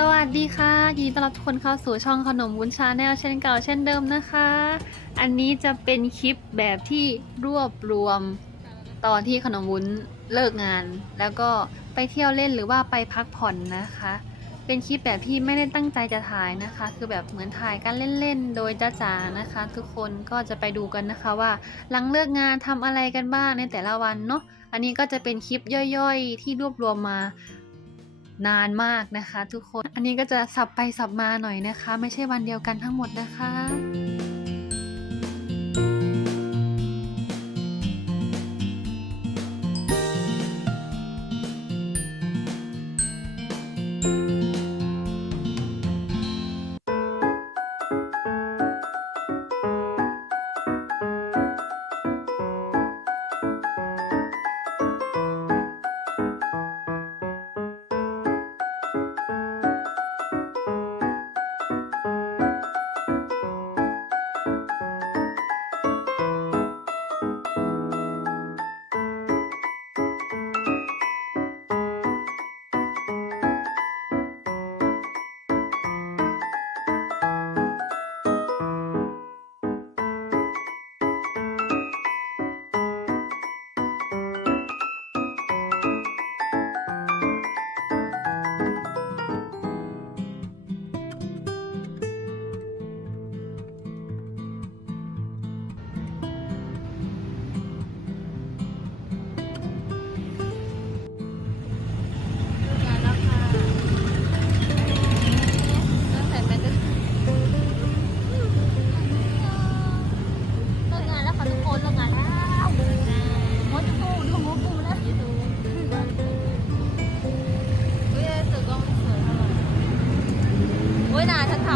สวัสดีค่ะยินดีต้อนรับทุกคนเข้าสู่ช่องขนมวุ้นชาแนลเช่นเก่าเช่นเดิมนะคะ อันนี้จะเป็นคลิปแบบที่รวบรวมตอนที่ขนมวุ้นเลิกงาน แล้วก็ไปเที่ยวเล่นหรือว่าไปพักผ่อนนะคะ เป็นคลิปแบบที่ไม่ได้ตั้งใจจะถ่ายนะคะ คือแบบเหมือนถ่ายกันเล่นๆ โดยจ้าจ๋านะคะ ทุกคนก็จะไปดูกันนะคะว่า หลังเลิกงานทำอะไรกันบ้างในแต่ละวันเนาะอันนี้ก็จะเป็นคลิปย่อยๆ ที่รวบรวมมา นานมากนะคะ ทุกคน อันนี้ก็จะสับไปสับมาหน่อยนะคะ ไม่ใช่วันเดียวกันทั้งหมดนะคะ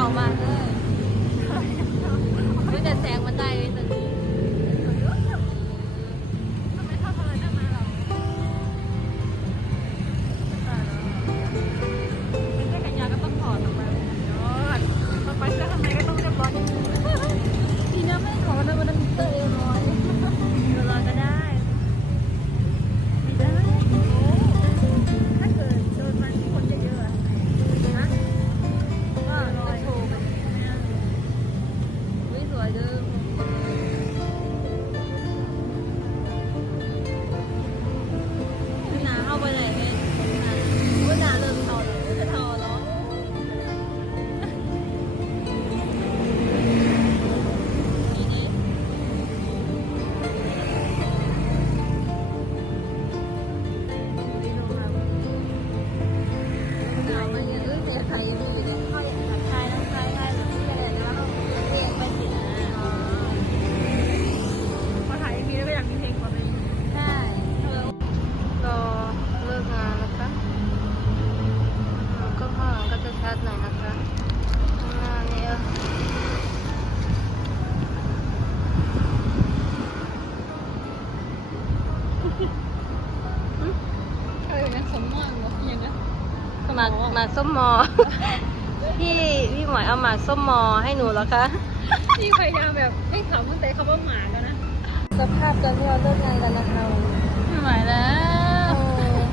อ้ยหากหมากส้มมอ พี่พี่หมวยเอาหมากส้มมอให้หนูเหรอคะพี่พยายามแบบให้ขำตั้งแต่คำว่าหมาแล้วนะสภาพตอนที่เราเลิกงานกันนะคะไม่ไหวแล้ว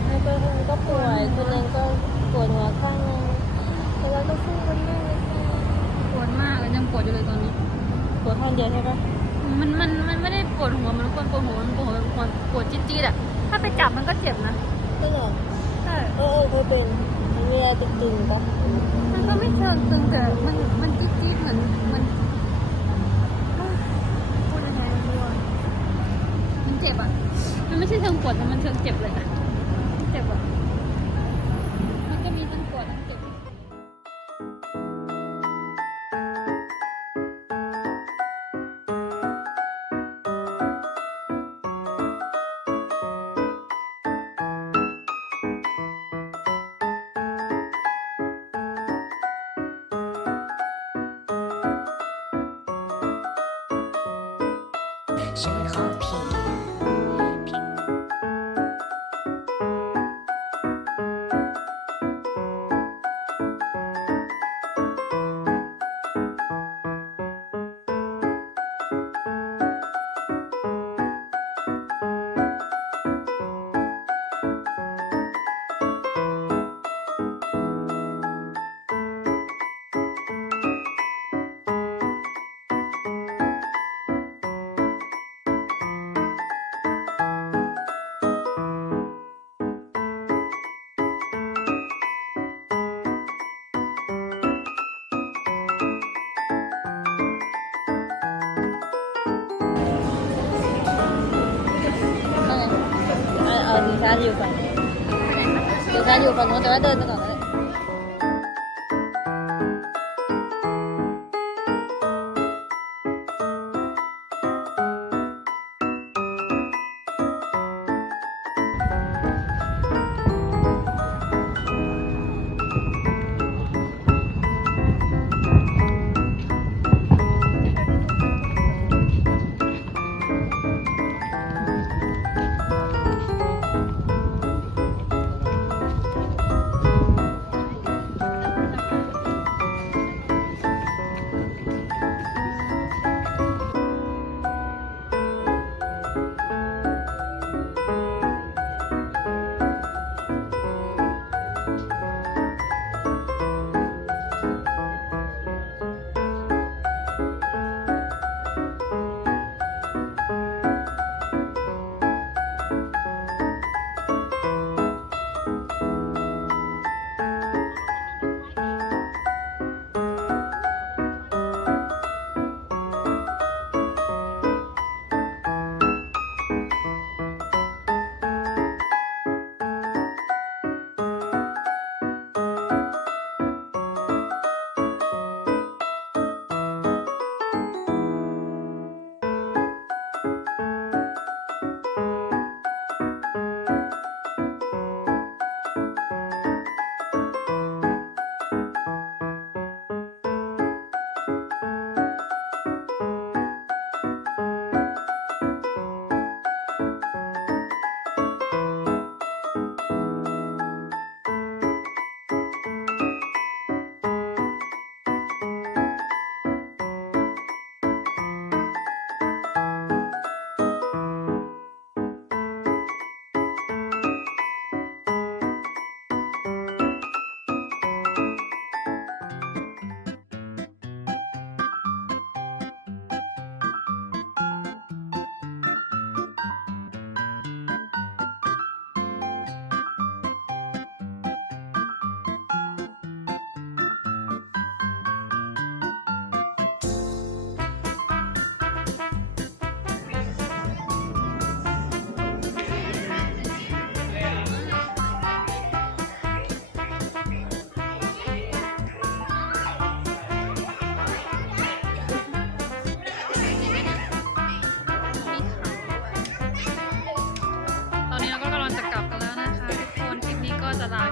แล้วก็คนก็ป่วยคนหนึงก็ปวดหัวข้างหนึงแต่เราก็สู้กันมากเลยค่ะปวดมากเลยยังปวดอยู่เลยตอนนี้ปวดข้างเดียวใช่ปะมันมันมันไม่ได้ปวดหัวมันควรปวดหัวมันปวดหัวปวดปวดจี๊ดๆอะถ้าไปจับมันก็เจ็บนะก็หรอใช่เออเออเคยเป็นมันมีอะไร ตึงๆปะมันก็ไม่เชิงตึงแต่มันมันจิ ฉันข ชาอยู่ฝั่งนี้เดี๋ยวชาอยู่ฝั่งนู้นแต่ว่าเดินไปก่อนเลย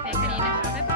เพลงแค่นี้นะคะบ๊ายบาย